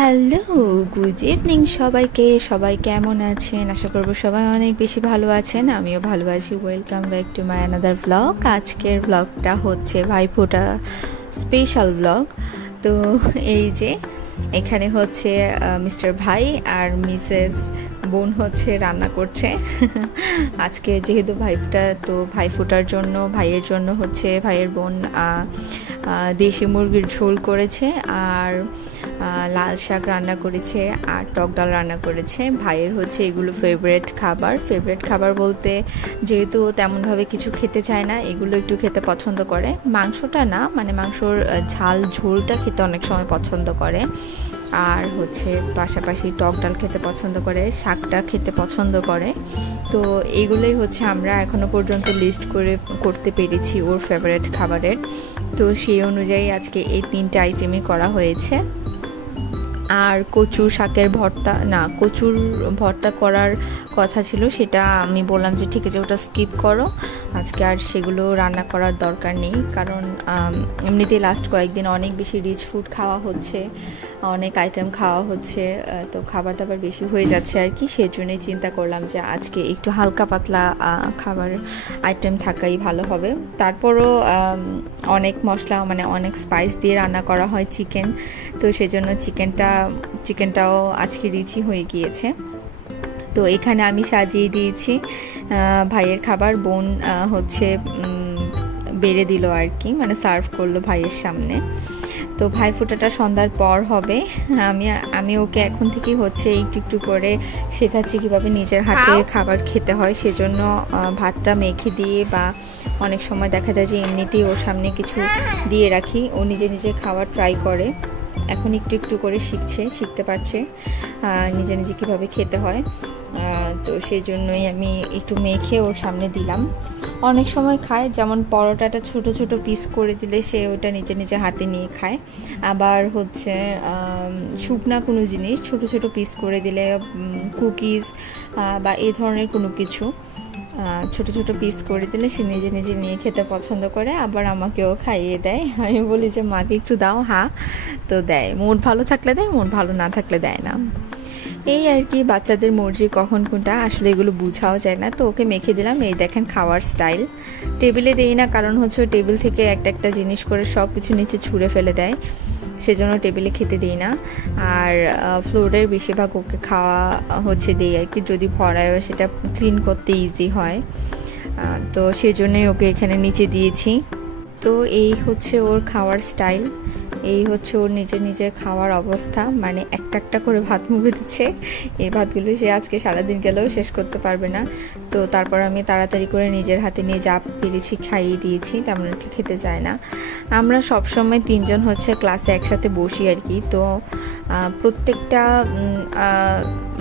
Hello, good evening সবাইকে। সবাই কেমন আছেন? আশা করব সবাই অনেক বেশি ভালো আছেন। আমিও ভালো আছি। Welcome back to my another blog. আজকের ব্লগটা হচ্ছে ভাইফোঁটা স্পেশাল ব্লগ। তো এই যে এখানে হচ্ছে মিস্টার ভাই আর মিসেস বোন হচ্ছে রান্না করছে আজকে যেহেতু ভাইফোঁটা, তো ভাইফোঁটার জন্য ভাইয়ের জন্য হচ্ছে ভাইয়ের বোন দেশি মুরগির ঝোল করেছে আর লাল শাক রান্না করেছে আর টক ডাল রান্না করেছে। ভাইয়ের হচ্ছে এগুলো ফেভারিট খাবার বলতে যেহেতু তেমনভাবে কিছু খেতে চায় না, এগুলো একটু খেতে পছন্দ করে। মাংসটা না, মানে মাংসর ঝাল ঝোলটা খেতে অনেক সময় পছন্দ করে, আর হচ্ছে পাশাপাশি টক ডাল খেতে পছন্দ করে, শাকটা খেতে পছন্দ করে। তো এইগুলোই হচ্ছে আমরা এখনো পর্যন্ত লিস্ট করতে পেরেছি ওর ফেভারিট খাবারের। তো সেই অনুযায়ী আজকে এই 3টে আইটেমই করা হয়েছে। আর কচুর শাকের ভর্তা, না কচুর ভর্তা করার কথা ছিল, সেটা আমি বললাম যে ঠিক আছে ওটা স্কিপ করো, আজকে আর সেগুলো রান্না করার দরকার নেই। কারণ এমনিতেই লাস্ট কয়েকদিন অনেক বেশি রিচ ফুড খাওয়া হচ্ছে, অনেক আইটেম খাওয়া হচ্ছে, তো খাবার দাবার বেশি হয়ে যাচ্ছে আর কি। সেজন্যই চিন্তা করলাম যে আজকে একটু হালকা পাতলা খাবার আইটেম থাকাই ভালো হবে। তারপরও অনেক মশলা, মানে অনেক স্পাইস দিয়ে রান্না করা হয় চিকেন, তো সেজন্য চিকেনটাও আজকে রিচই হয়ে গিয়েছে। তো এখানে আমি সাজিয়ে দিয়েছি ভাইয়ের খাবার, বোন হচ্ছে বেড়ে দিল আর কি, মানে সার্ভ করলো ভাইয়ের সামনে। তো ভাইফোঁটাটা সন্ধ্যার পর হবে। আমি ওকে এখন থেকেই হচ্ছে একটু করে শেখাচ্ছি কীভাবে নিজের হাতে খাবার খেতে হয়। সেজন্য ভাতটা মেখে দিয়ে বা অনেক সময় দেখা যায় যে এমনিতেই ওর সামনে কিছু দিয়ে রাখি, ও নিজে খাওয়ার ট্রাই করে। এখন একটু করে শিখতে পারছে নিজে কীভাবে খেতে হয়। তো সেই জন্যই আমি একটু মেখে ওর সামনে দিলাম। অনেক সময় খায়, যেমন পরোটাটা ছোট পিস করে দিলে সে ওটা নিজে হাতে নিয়ে খায়। আবার হচ্ছে শুকনা কোনো জিনিস ছোট পিস করে দিলে, কুকিজ বা এই ধরনের কোনো কিছু ছোট পিস করে দিলে সে নিজে নিয়ে খেতে পছন্দ করে। আবার আমাকেও খাইয়ে দেয়। আমি বলি যে মাকে একটু দাও, হ্যাঁ, তো দেয়। মুড ভালো থাকলে দেয়, মুড ভালো না থাকলে দেয় না। এই আর কি, বাচ্চাদের মর্জি কখন কোনটা আসলে এগুলো বুঝাও যায় না। তো ওকে মেখে দিলাম। এই দেখেন খাওয়ার স্টাইল। টেবিলে দেই না, কারণ হচ্ছে টেবিল থেকে একটা জিনিস করে সব কিছু নিচে ছুঁড়ে ফেলে দেয়, সেজন্য টেবিলে খেতে দিই না। আর ফ্লোরের বেশিরভাগ ওকে খাওয়া হচ্ছে দেই আর কি, যদি ভরায় সেটা ক্লিন করতে ইজি হয়। তো সেজন্যই ওকে এখানে নিচে দিয়েছি। তো এই হচ্ছে ওর খাওয়ার স্টাইল, এই হচ্ছে ওর নিজে খাওয়ার অবস্থা। মানে একটা করে ভাত মুখে দিচ্ছে, এই ভাতগুলো সে আজকে সারাদিন গেলেও শেষ করতে পারবে না। তো তারপর আমি তাড়াতাড়ি করে নিজের হাতে নিয়ে যা পেরেছি খাইয়ে দিয়েছি, তেমন আর কি খেতে চায় না। আমরা সবসময় 3জন হচ্ছে ক্লাসে একসাথে বসি আর কি। তো প্রত্যেকটা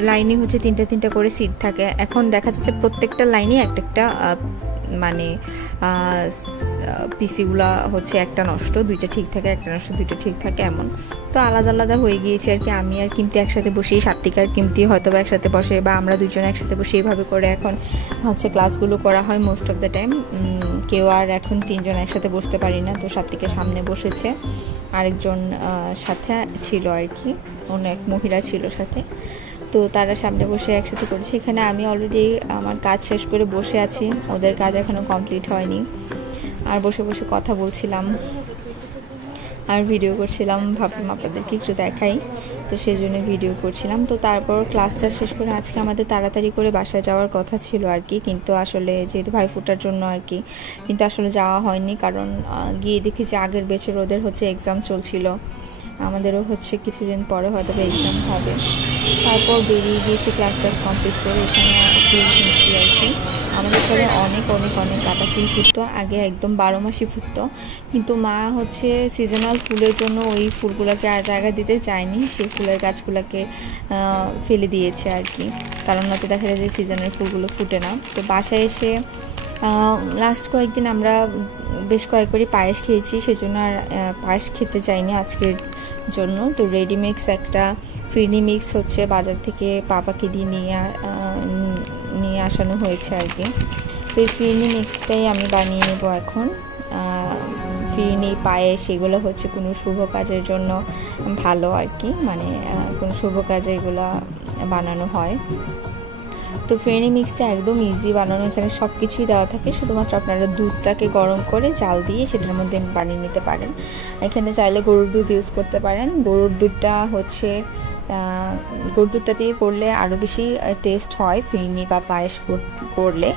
লাইনে হচ্ছে 3টা করে সিট থাকে। এখন দেখা যাচ্ছে প্রত্যেকটা লাইনে একটা মানে পিসিগুলা হচ্ছে একটা নষ্ট, 2টা ঠিক থাকে, একটা নষ্ট, 2টা ঠিক থাকে, এমন। তো আলাদা হয়ে গিয়েছে আর কি। আমি আর কিমতি একসাথে বসি, সাত্বিকার কিমতি হয়তো বা একসাথে বসে, বা আমরা 2জন একসাথে বসে, এইভাবে করে এখন হচ্ছে ক্লাসগুলো করা হয় মোস্ট অফ দ্য টাইম। কেউ আর এখন 3জন একসাথে বসতে পারি না। তো সাত্বিকা সামনে বসেছে, আরেকজন সাথে ছিল আর কি, অন্য এক মহিলা ছিল সাথে। তো তারা সামনে বসে একসাথে করেছে। এখানে আমি অলরেডি আমার কাজ শেষ করে বসে আছি, ওদের কাজ এখনও কমপ্লিট হয়নি। আর বসে কথা বলছিলাম আর ভিডিও করছিলাম, ভাবলাম আপনাদেরকে একটু দেখাই, তো সেই জন্য ভিডিও করছিলাম। তো তারপর ক্লাসটা শেষ করে আজকে আমাদের তাড়াতাড়ি করে বাসায় যাওয়ার কথা ছিল আর কি, কিন্তু আসলে যেহেতু ভাইফোঁটার জন্য আর কি, কিন্তু আসলে যাওয়া হয়নি। কারণ গিয়ে দেখি যে আগের বছর ওদের হচ্ছে এক্সাম চলছিল, আমাদেরও হচ্ছে কিছুদিন পরে হয়তো এক্সাম হবে। তারপর বেরিয়ে গিয়েছি ক্লাসটা কমপ্লিট করে। এখানে ফুল কিনছি আর কি। আমাদের ঘরে অনেক কাটা ফুল ফুটতো আগে, একদম 12 মাসই ফুটতো, কিন্তু মা হচ্ছে সিজনাল ফুলের জন্য ওই ফুলগুলোকে আর জায়গা দিতে চায়নি, সেই ফুলের গাছগুলোকে ফেলে দিয়েছে আর কি। কারণ না তো দেখা যায় যে সিজনের ফুলগুলো ফুটে না। তো বাসায় এসে লাস্ট কয়েকদিন আমরা বেশ কয়েকবারই পায়েস খেয়েছি, সেজন্য আর পায়েস খেতে চাইনি আজকের জন্য। তো রেডি মিক্স একটা ফিরনি মিক্স হচ্ছে বাজার থেকে পাপাকে দিয়ে নিয়ে আসানো হয়েছে আর কি। তো এই ফিরনি মিক্সটাই আমি বানিয়ে নেব এখন। ফিরনি পায়েস এগুলো হচ্ছে কোনো শুভ কাজের জন্য ভালো আর কি, মানে কোনো শুভ কাজে এগুলো বানানো হয়। তো ফিরনি মিক্সটা একদম ইজি বানানো, এখানে সব কিছুই দেওয়া থাকে, শুধুমাত্র আপনারা দুধটাকে গরম করে জাল দিয়ে সেটার মধ্যে বানিয়ে নিতে পারেন। এখানে চাইলে গরুর দুধ ইউজ করতে পারেন। গরুর দুধটা হচ্ছে গরুর দুধটা দিয়ে করলে আরও বেশি টেস্ট হয় ফিরনি বা পায়েস করলে,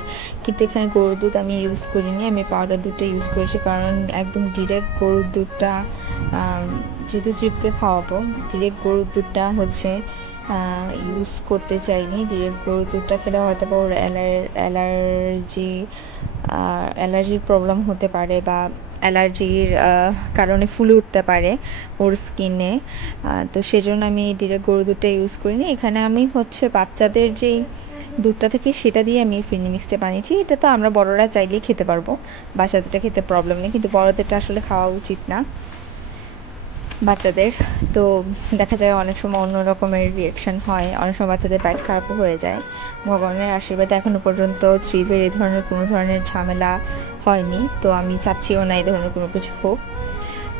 কিন্তু এখানে গরুর দুধ আমি ইউজ করিনি, আমি পাউডার দুধটা ইউজ করেছি, কারণ একদম ডিরেক্ট গরুর দুধটা যেহেতু চিপকে খাওয়াবো, ডিরেক্ট গরুর দুধটা হচ্ছে ইউজ করতে চাইনি। ডিরেক্ট গরুর দুধটা খেলে হয়তো বা ওর অ্যালার্জির প্রবলেম হতে পারে, বা অ্যালার্জির কারণে ফুলে উঠতে পারে ওর স্কিনে। তো সেজন্য আমি ডিরেক্ট গরুর দুধটা ইউজ করিনি। এখানে আমি হচ্ছে বাচ্চাদের যেই দুধটা থেকে সেটা দিয়ে আমি ফিরনি মিক্সটা বানিয়েছি। এটা তো আমরা বড়রা চাইলেই খেতে পারবো, বাচ্চাদেরটা খেতে প্রবলেম নেই, কিন্তু বড়দেরটা আসলে খাওয়া উচিত না বাচ্চাদের। তো দেখা যায় অনেক সময় অন্য রকমের রিয়াকশান হয়, অনেক সময় বাচ্চাদের পেট খারাপও হয়ে যায়। ভগবানের আশীর্বাদে এখনও পর্যন্ত থ্রিভের এই ধরনের কোনো ধরনের ঝামেলা হয়নি, তো আমি চাচ্ছিও না এই ধরনের কোনো কিছু হোক।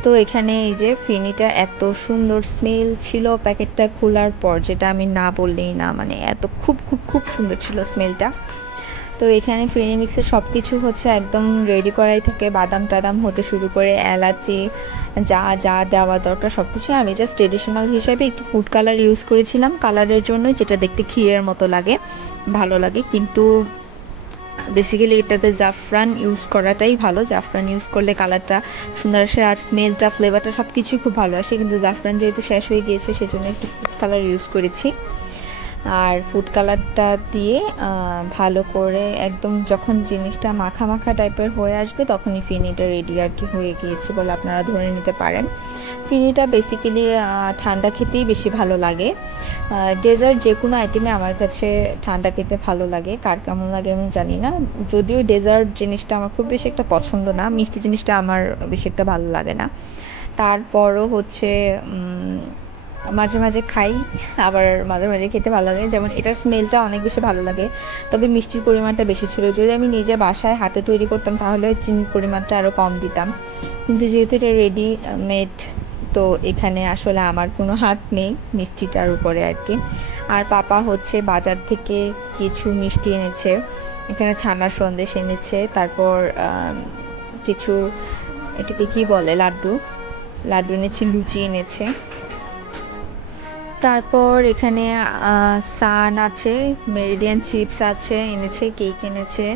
তো এখানে এই যে ফিরনিটা এত সুন্দর স্মেল ছিল প্যাকেটটা খোলার পর, যেটা আমি না বললেই না, মানে এত খুব খুব খুব সুন্দর ছিল স্মেলটা। তো এখানে ফিরনি মিক্সের সব কিছু হচ্ছে একদম রেডি করাই থাকে, বাদাম টাদাম হতে শুরু করে এলাচি যা যা দেওয়া দরকার সব কিছু। আমি জাস্ট ট্রেডিশনাল হিসাবে একটু ফুড কালার ইউজ করেছিলাম কালারের জন্য, যেটা দেখতে ক্ষীরের মতো লাগে, ভালো লাগে, কিন্তু বেসিক্যালি এটাতে জাফরান ইউজ করাটাই ভালো। জাফরান ইউজ করলে কালারটা সুন্দর আসে, আর স্মেলটা ফ্লেভারটা সব কিছুই খুব ভালো আসে, কিন্তু জাফরান যেহেতু শেষ হয়ে গিয়েছে সেজন্য একটু ফুড কালার ইউজ করেছি। আর ফুড কালারটা দিয়ে ভালো করে একদম যখন জিনিসটা মাখা মাখা টাইপের হয়ে আসবে তখনই ফিরনিটা রেডি আর কি হয়ে গিয়েছে বলে আপনারা ধরে নিতে পারেন। ফিরনিটা বেসিক্যালি ঠান্ডা খেতেই বেশি ভালো লাগে। ডেজার্ট যে কোনো আইটেমে আমার কাছে ঠান্ডা খেতে ভালো লাগে, কার কেমন লাগে আমি জানি না, যদিও ডেজার্ট জিনিসটা আমার খুব বেশি একটা পছন্দ না, মিষ্টি জিনিসটা আমার বেশি একটা ভালো লাগে না, তারপরও হচ্ছে মাঝে মাঝে খাই, আবার মাঝে মাঝে খেতে ভালো লাগে। যেমন এটার স্মেলটা অনেক বেশি ভালো লাগে, তবে মিষ্টির পরিমাণটা বেশি ছিল। যদি আমি নিজে বাসায় হাতে তৈরি করতাম তাহলে চিনির পরিমাণটা আরও কম দিতাম, কিন্তু যেহেতু এটা রেডিমেড, তো এখানে আসলে আমার কোনো হাত নেই মিষ্টিটার উপরে আর কি। আর পাপা হচ্ছে বাজার থেকে কিছু মিষ্টি এনেছে, এখানে ছানার সন্দেশ এনেছে, তারপর কিছু এটাকে কি বলে লাড্ডু লাড্ডু এনেছে, লুচি এনেছে, তারপর এখানে সান আছে, মেরিডিয়ান চিপস আছে এনেছে, কেক এনেছে,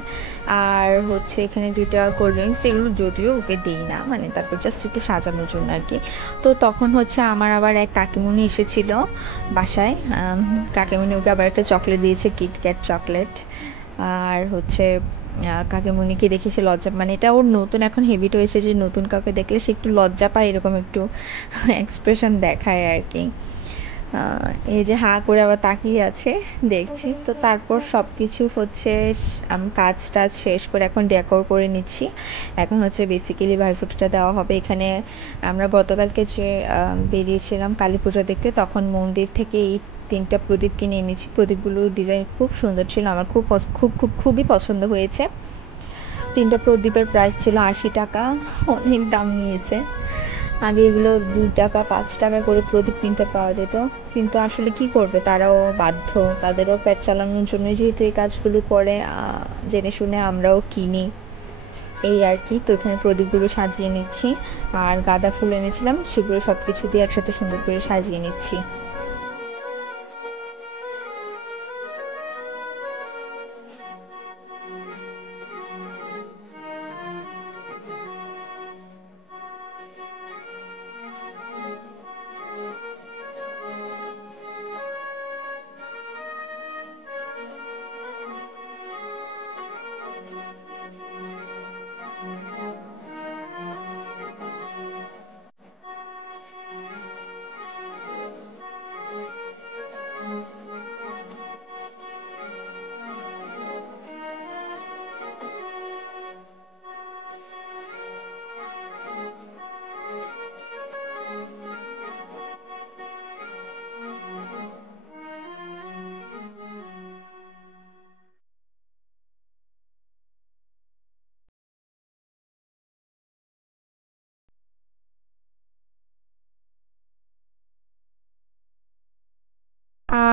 আর হচ্ছে এখানে 2টা কোল্ড ড্রিঙ্কস, এগুলো যদিও ওকে দিই না, মানে তারপর জাস্ট একটু সাজানোর জন্য আর কি। তো তখন হচ্ছে আমার আবার এক কাকিমুনি এসেছিল বাসায়, কাকিমুনি ওকে আবার একটা চকলেট দিয়েছে, কিটক্যাট চকলেট। আর হচ্ছে কাকিমুনিকে দেখে সে লজ্জা, মানে এটা ওর নতুন এখন হ্যাবিট হয়েছে যে নতুন কাউকে দেখলে সে একটু লজ্জা পায়, এরকম একটু এক্সপ্রেশন দেখায় আর কি। এই যে হাঁ করে আবার তাকিয়ে আছে, দেখছি। তো তারপর সব কিছু হচ্ছে আমি কাজ টাজ শেষ করে এখন ডেকোর করে নিচ্ছি। এখন হচ্ছে বেসিক্যালি ভাইফোঁটাটা দেওয়া হবে। এখানে আমরা গতকালকে যে বেরিয়েছিলাম কালী পুজো দেখতে, তখন মন্দির থেকে এই 3টা প্রদীপ কিনে এনেছি। প্রদীপগুলোর ডিজাইন খুব সুন্দর ছিল, আমার খুব খুব খুব খুবই পছন্দ হয়েছে। 3টা প্রদীপের প্রাইস ছিল 80 টাকা, অনেক দাম নিয়েছে। আগে এগুলো 2 টাকা 5 টাকা করে প্রদীপ কিনতে পাওয়া যেত, কিন্তু আসলে কি করবে, তারাও বাধ্য, তাদেরও পেট চালানোর জন্য যেহেতু এই কাজগুলো করে, জেনে শুনে আমরাও কিনি, এই আর কি। তো এখানে প্রদীপগুলো সাজিয়ে নিচ্ছি, আর গাঁদা ফুল এনেছিলাম, সেগুলো সব কিছু দিয়ে একসাথে সুন্দর করে সাজিয়ে নিচ্ছি।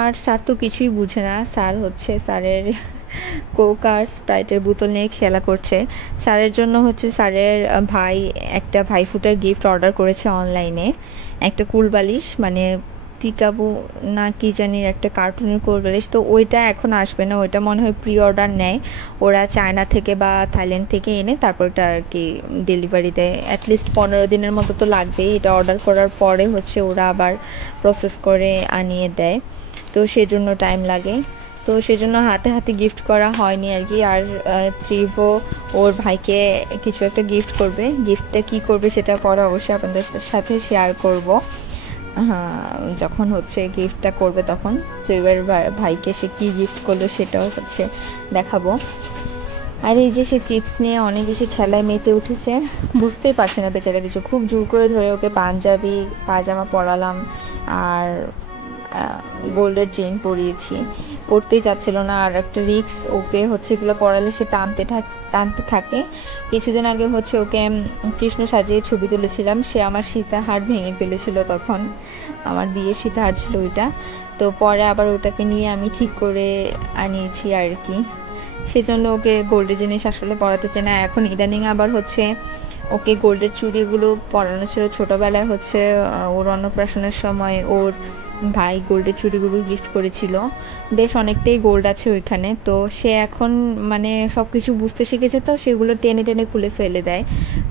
আর স্যার তো কিছুই বুঝে না, স্যার হচ্ছে স্যারের কোক আর স্প্রাইটের বোতল নিয়ে খেলা করছে। স্যারের জন্য হচ্ছে স্যারের ভাই একটা ভাইফোঁটার গিফট অর্ডার করেছে অনলাইনে, একটা কুল বালিশ, মানে পিকাবু না কি জানি একটা কার্টুনের কুল বালিশ। তো ওইটা এখন আসবে না, ওইটা মনে হয় প্রি অর্ডার নেয় ওরা চায়না থেকে বা থাইল্যান্ড থেকে এনে তারপর ওটা আর কি ডেলিভারি দেয়। অ্যাটলিস্ট 15 দিনের মতো তো লাগবেই, এটা অর্ডার করার পরে হচ্ছে ওরা আবার প্রসেস করে আনিয়ে দেয়, তো সেজন্য টাইম লাগে। তো সেজন্য হাতে হাতে গিফট করা হয়নি আর কি। আর ত্রিভো ওর ভাইকে কিছু একটা গিফট করবে, গিফটটা কি করবে সেটা পরে অবশ্যই আপনাদের সাথে শেয়ার করব। হ্যাঁ, যখন হচ্ছে গিফটটা করবে তখন ত্রিভোর ভাইকে সে কী গিফট করলো সেটাও হচ্ছে দেখাবো। আর এই যে সে চিপস নিয়ে অনেক বেশি খেলায় মেতে উঠেছে, বুঝতেই পারছে না বেচারা কিছু। খুব জোর করে ধরে ওকে পাঞ্জাবি পায়জামা পরালাম আর গোল্ডের চেইন পরিয়েছি, পরতেই চাচ্ছিল না। আর একটা রিক্স, ওকে হচ্ছে এগুলো পরালে সে টানতে থাকে। কিছুদিন আগে হচ্ছে ওকে কৃষ্ণ সাজিয়ে ছবি তুলেছিলাম, সে আমার সীতাহার ভেঙে ফেলেছিল, তখন আমার বিয়ের সীতাহার ছিল ওইটা। তো পরে আবার ওটাকে নিয়ে আমি ঠিক করে আনিয়েছি আর কি। সেজন্য ওকে গোল্ডের জিনিস আসলে পরাতে চায় না এখন। ইদানিং আবার হচ্ছে ওকে গোল্ডের চুড়িগুলো পরানো ছিল। ছোটোবেলায় হচ্ছে ওর অন্নপ্রাশনের সময় ওর ভাই গোল্ডের চুড়িগুলো গিফট করেছিল, বেশ অনেকটাই গোল্ড আছে ওইখানে। তো সে এখন মানে সব কিছু বুঝতে শিখেছে, তো সেগুলো টেনে টেনে খুলে ফেলে দেয়।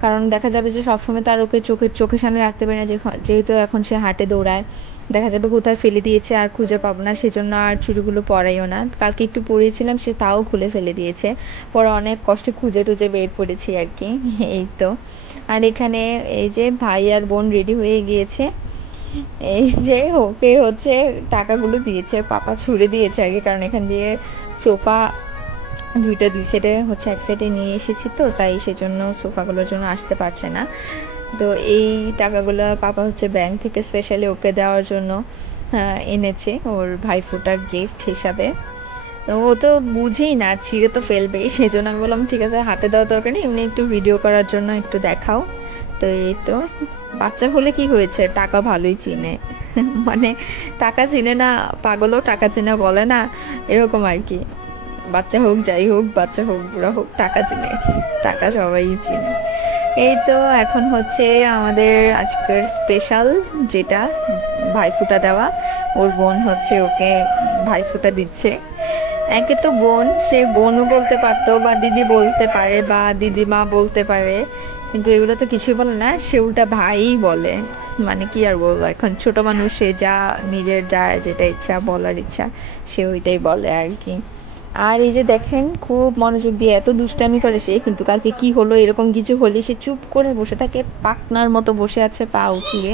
কারণ দেখা যাবে যে সবসময় তার ওকে চোখের সামনে রাখতে পারে না, যেহেতু এখন সে হাঁটে দৌড়ায়, দেখা যাবে কোথায় ফেলে দিয়েছে আর খুঁজে পাবো না, সেজন্য আর চুড়িগুলো পরাইও না। কালকে একটু পরিয়েছিলাম, সে তাও খুলে ফেলে দিয়েছে, পরে অনেক কষ্টে খুঁজে টুজে বের করেছি আর কি। এই তো। আর এখানে এই যে ভাই আর বোন রেডি হয়ে গিয়েছে, এই যে ওকে হচ্ছে টাকাগুলো দিয়েছে, পাপা ছুড়ে দিয়েছে আর কি, কারণ এখান দিয়ে সোফা দুই সাইডে হচ্ছে এক সাইডে নিয়ে এসেছি, তো তাই সেজন্য সোফাগুলোর জন্য আসতে পারছে না। তো এই টাকাগুলো পাপা হচ্ছে ব্যাংক থেকে স্পেশালি ওকে দেওয়ার জন্য এনেছে, ওর ভাইফোঁটার গিফট হিসাবে। তো ও তো বুঝেই না, ছিঁড়ে তো ফেলবেই, সেজন্য আমি বললাম ঠিক আছে হাতে দেওয়ার দরকার নেই, এমনি একটু ভিডিও করার জন্য একটু দেখাও। তো এই তো, বাচ্চা হলে কি হয়েছে, টাকা ভালোই চিনে। মানে টাকা চিনে না পাগলও টাকা চিনে বলে না, এরকম আর কি। বাচ্চা হোক যাই হোক, বাচ্চা হোক বুড়া হোক, টাকা চিনে, টাকা সবাই চিনে। এই তো এখন হচ্ছে আমাদের আজকের স্পেশাল যেটা ভাইফোঁটা দেওয়া, ওর বোন হচ্ছে ওকে ভাইফোঁটা দিচ্ছে। একে তো বোন, সে বোনও বলতে পারতো বা দিদি বলতে পারে বা দিদিমা বলতে পারে, কিন্তু এগুলো তো কিছুই বলে না, সে উল্টা ভাইই বলে। মানে কি আর বলবো, এখন ছোট মানুষ, সে যা নিজের যা যেটা ইচ্ছা বলার ইচ্ছা সে ওইটাই বলে আর কি। আর এই যে দেখেন খুব মনোযোগ দিয়ে এত দুষ্টামি করে সে, কিন্তু কালকে কি হলো এরকম কিছু হলে সে চুপ করে বসে থাকে, পাকনার মতো বসে আছে পা উঠিয়ে,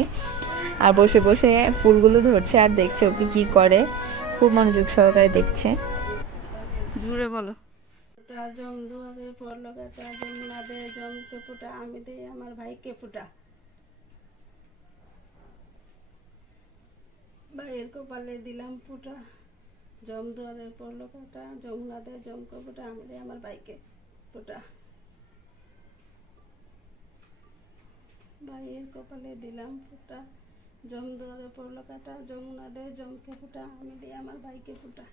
আর বসে বসে ফুলগুলো ধরছে আর দেখছে ওকে কি করে, খুব মনোযোগ সহকারে দেখছে। জুড়ে বলো। জম দুয়ারে পরলোকাটা যমুনা দে জমকে ফুটা আমি দে আমার ভাইকে ফুটা। ভাইয়ের কপালে দিলাম ফুটা, জম দুয়ারে পরলোকাটা যমুনা দে জমকে ফুটা আমি দে আমার ভাইকে ফুটা। ভাইয়ের কপালে দিলাম ফুটা, জম দুয়ারে পরলোকাটা যমুনা দে জমকে ফুটা আমি দে আমার ভাইকে ফুটা।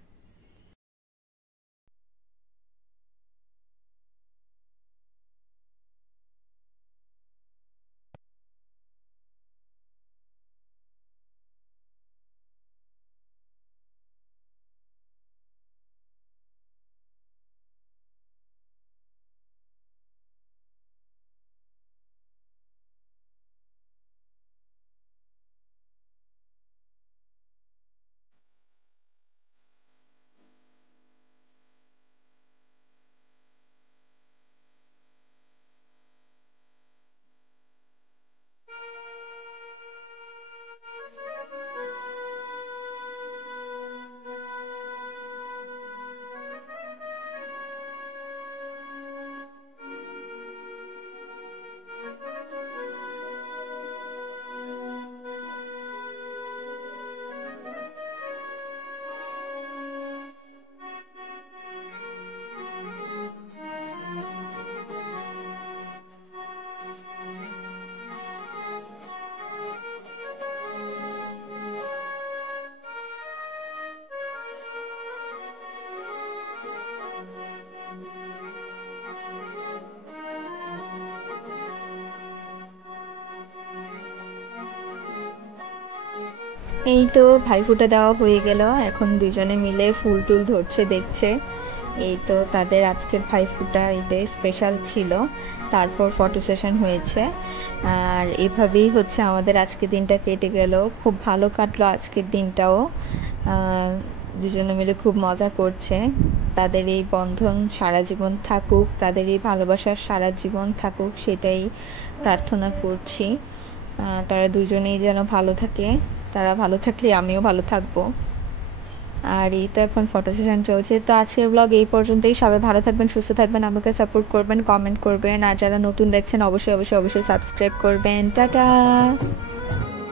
এই তো ভাইফোঁটা দেওয়া হয়ে গেল, এখন দুজনে মিলে ফুল টুল ধরছে দেখছে। এই তো তাদের আজকের ভাইফোঁটা ঈদে স্পেশাল ছিল, তারপর ফটো সেশন হয়েছে। আর এভাবেই হচ্ছে আমাদের আজকের দিনটা কেটে গেল, খুব ভালো কাটলো আজকের দিনটাও। দুজনে মিলে খুব মজা করছে। তাদের এই বন্ধন সারা জীবন থাকুক, তাদের এই ভালোবাসা সারা জীবন থাকুক, সেটাই প্রার্থনা করছি। তারা দুজনেই যেন ভালো থাকে, তারা ভালো থাকলে আমিও ভালো থাকবো। আর এই তো এখন ফটো সেশন চলছে। তো আজকের ব্লগ এই পর্যন্তই। সবাই ভালো থাকবেন, সুস্থ থাকবেন, আমাকে সাপোর্ট করবেন, কমেন্ট করবেন, আর যারা নতুন দেখছেন অবশ্যই অবশ্যই অবশ্যই সাবস্ক্রাইব করবেন। টাটা।